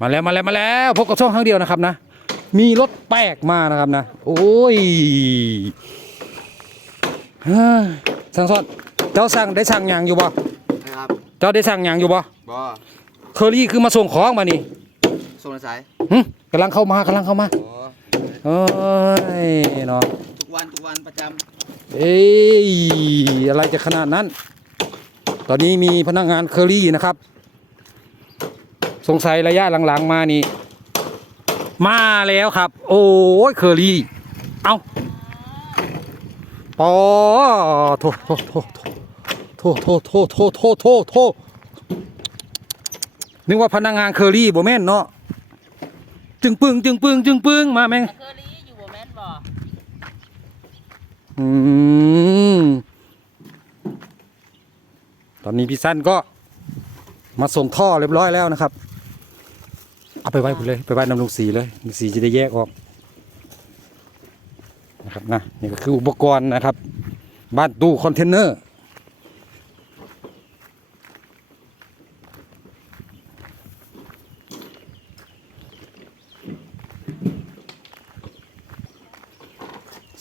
มาแล้วมาแล้วมาแล้วพบกับช่องครั้งเดียวนะครับนะมีรถแปลกมานะครับนะ โอ้ยเฮ้ยสั่งสอนเจ้าสั่งได้สั่งอย่างอยู่บ่นะครับเจ้าได้สั่งอย่างอยู่บ่บอเคอรี่คือมาส่งของมานี่ส่งสายหึกำลังเข้ามากำลังเข้ามาโอ้เอ้ยเนาะทุกวันทุกวันประจเอ้ยอะไรจะขนาดนั้น ตอนนี้มีพนักงานเคอรี่นะครับ สงสัยระยะหลังๆ มานี่ มาแล้วครับ โอ้ยเคอรี่ เอาปอโทษโทษโทษโทษโทษโทษโทษโทษโทษโทษนึกว่าพนักงานเคอรี่บ่แม่นเนาะจึงปึงจึงปึงจึงปึงมาแม่งเคอรี่อยู่บ่แม่นบ่อืมตอนนี้พี่สั้นก็มาส่งท่อเรียบร้อยแล้วนะครับ เอาไปไว้ผมเลยไปไว้น้ำลงสีเลยลงสีจะได้แยกออกนะครับนะนี่ก็คืออุปกรณ์นะครับ บ้านตู้คอนเทนเนอร์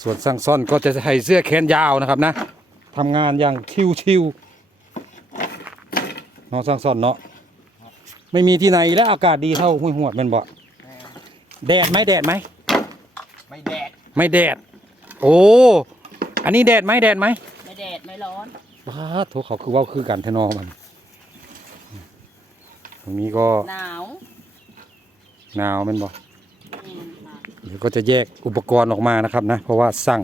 ส่วนสั่งซ่อนก็จะใส่เสื้อแขนยาวนะครับนะทำงานอย่างชิวๆเนาะสั่งซ่อนเนาะ ไม่มีที่ไหนและอากาศดีเท่าห้วยหวดแมันบ่แดดไหมแดดไหมำไม่แดดไม่แดด โอ้ อันนี้แดดไหมแดดไหมไม่แดดไม่ร้อนว้าโถเขาคือเว่าคือกันเทนอมัน ตรงนี้ก็หนาวหนาวแมันบ่อืมหนาวเดี๋ยวก็จะแยกอุปกรณ์ออกมานะครับนะ เพราะว่าสั่ง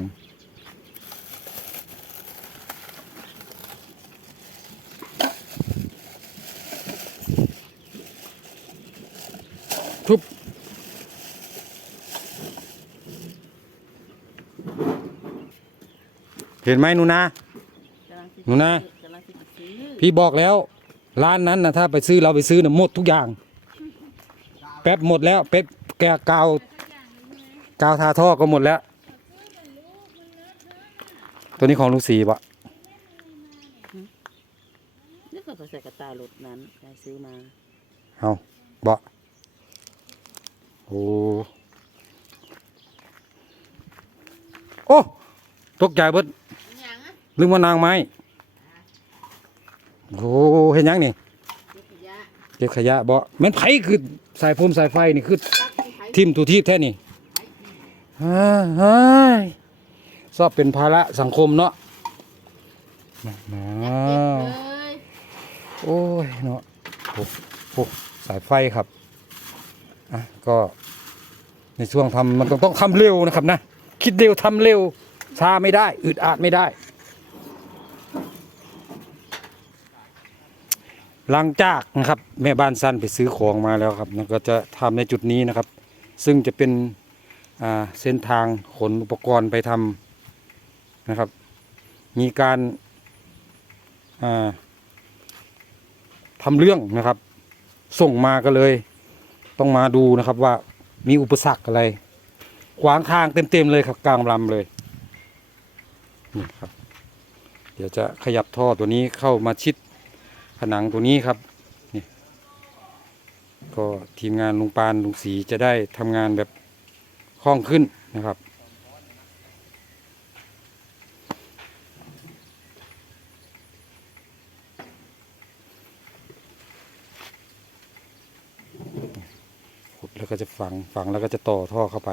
เห็นไหมหนูนะกำลังสิหนูนะกำลังสิไปซื้อพี่บอกแล้ว ร้านนั้นนะถ้าไปซื้อเราไปซื้อนะหมดทุกอย่าง แป๊บหมดแล้ว เป๊บแกะกาวกาวทาท่อก็หมดแล้ว ตัวนี้ของลุงศรีปะนี่ก็ใส่กระตารถนั้นยายซื้อมาเอาบะโอ้โอ้ตกใจเบิด ลืมว่านางไม้โอ้เห็นยังนี่เก็บขยะบ่แม่นไผคือสายพมสายไฟนี่คือทิมตูทีบแท้นี่ฮ่าฮ่าชอบเป็นภาระสังคมเนาะมามาโอ้ยเนาะโอ้โหสายไฟครับอะก็ในช่วงทำมันต้องต้องทำเร็วนะครับนะ คิดเร็วทำเร็วช้าไม่ได้ อึดอัดไม่ได้ หลังจากนะครับ แม่บ้านสั้นไปซื้อของมาแล้วครับก็จะทำในจุดนี้นะครับ ซึ่งจะเป็นเส้นทางขนอุปกรณ์ไปทำนะครับ มีการาทำเรื่องนะครับ ส่งมาก็เลย ต้องมาดูนะครับว่ามีอุปสรรคอะไร ขวางทางเต็มๆเลยครับกลางลำเลยนี่ครับ เดี๋ยวจะขยับท่อตัวนี้เข้ามาชิด ผนังตัวนี้ครับนี่ก็ทีมงานลุงปานลุงศรีจะได้ทำงานแบบคล่องขึ้นนะครับขุดแล้วก็จะฝังฝังแล้วก็จะต่อท่อเข้าไป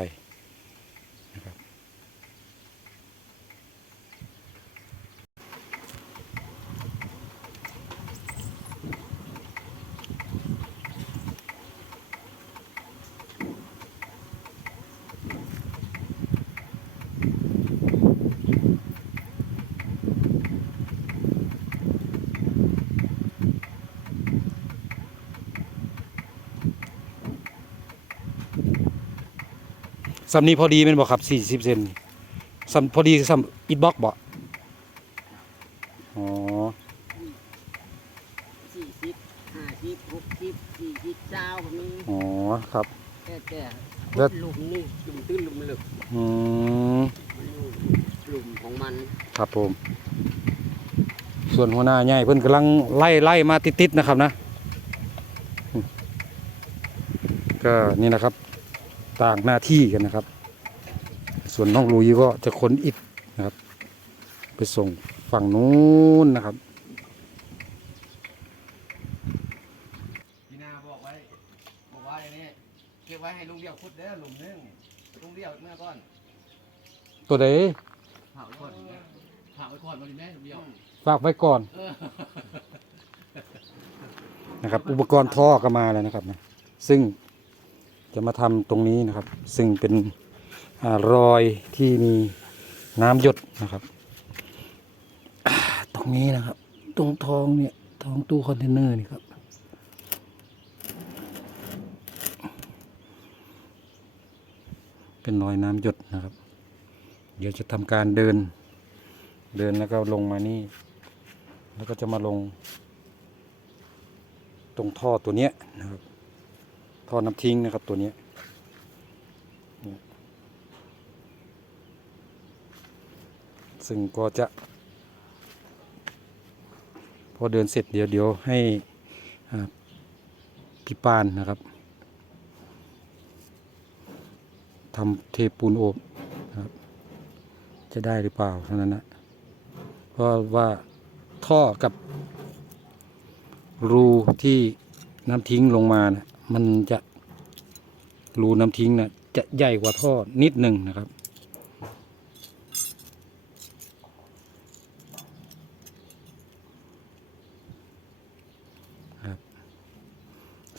สำนี้พอดีเป็นบอกครับสี่สิบเซนนี่สำพอดีสำอิดบล็อกบ่อ๋อสี่สิบห้าสิบหกสิบสี่สิบเจ้าก็มีอ๋อครับ แต่แต่แล้วหลุมนี่หลุมตื้นหลุมลึกอืมหลุมของมันครับผม ส่วนหัวหน้าใหญ่เพิ่นกำลังไล่ไล่มาติดๆนะครับนะอืมก็นี่นะครับ ต่างหน้าที่กันนะครับ ส่วนน้องลุยก็จะขนอิฐนะครับ ไปส่งฝั่งนู้นนะครับพี่นาบอกไว้บอกว่าอย่างนี้เก็บไว้ให้ลุงเดียวขุดเด้อหลุมนึงลุงเดียวเมื่อก่อนตัวใดเผาไว้ก่อนเผาไว้ก่อนมาดิแม่ลุงเดียวฝากไว้ก่อนเออนะครับ อุปกรณ์ท่อก็มาแล้วนะครับนะซึ่ง จะมาทำตรงนี้นะครับ ซึ่งเป็นอรอยที่มีน้ำหยดนะครับตรงนี้นะครับ ตรงท้องเนี่ยท้องตู้คอนเทนเนอร์นี่ครับเป็นรอยน้ำหยดนะครับ เดี๋ยวจะทำการเดิน เดินแล้วก็ลงมานี่ แล้วก็จะมาลง ตรงท่อตัวเนี้ยนะครับ ท่อน้ำทิ้งนะครับตัวนี้ซึ่งก็จะ พอเดินเสร็จเดี๋ยวเดี๋ยวให้พี่ปานนะครับทำเทปูนโอบนะครับจะได้หรือเปล่าเท่านั้นนะเพราะว่าท่อกับรูที่น้ำทิ้งลงมานะ มันจะรูน้ำทิ้งนะจะใหญ่กว่าท่อนิดหนึ่งนะครับ ครับ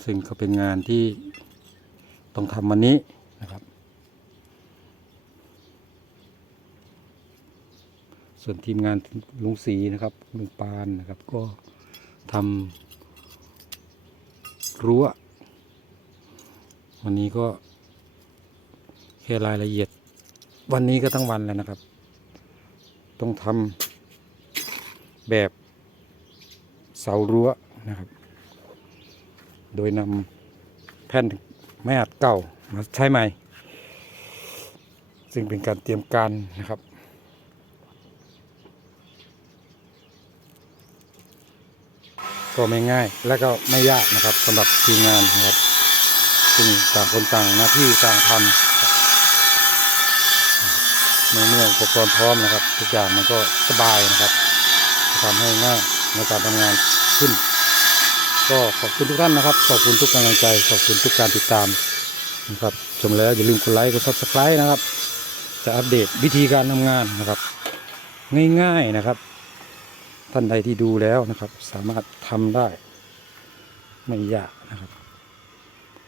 ซึ่งก็เป็นงานที่ต้องทำวันนี้นะครับ ส่วนทีมงานลุงศรีนะครับลุงปานนะครับ ก็ทำรั้ว วันนี้ก็แค่รายละเอียด วันนี้ก็ทั้งวันแล้วนะครับ ต้องทำแบบเสารั้วนะครับ โดยนำแผ่นไม้อัดเก่ามาใช้ใหม่ ซึ่งเป็นการเตรียมการนะครับก็ไม่ง่ายและก็ไม่ยากนะครับสำหรับทีมงานนะครับ ซึ่งต่างคนต่างหน้าที่ต่างทำในเมื่ออุปกรณ์พร้อมนะครับ ทุกอย่างมันก็สบายนะครับทำให้ง่ายในการทำงานขึ้น ก็ขอบคุณทุกท่านนะครับ ขอบคุณทุกกำลังใจ ขอบคุณทุกการติดตามนะครับชมแล้วอย่าลืมกดไลค์กดซับสไครต์นะครับ จะอัปเดตวิธีการทำงานนะครับ ง่ายๆนะครับ ท่านใดที่ดูแล้วนะครับ สามารถทำได้ไม่ยากนะครับ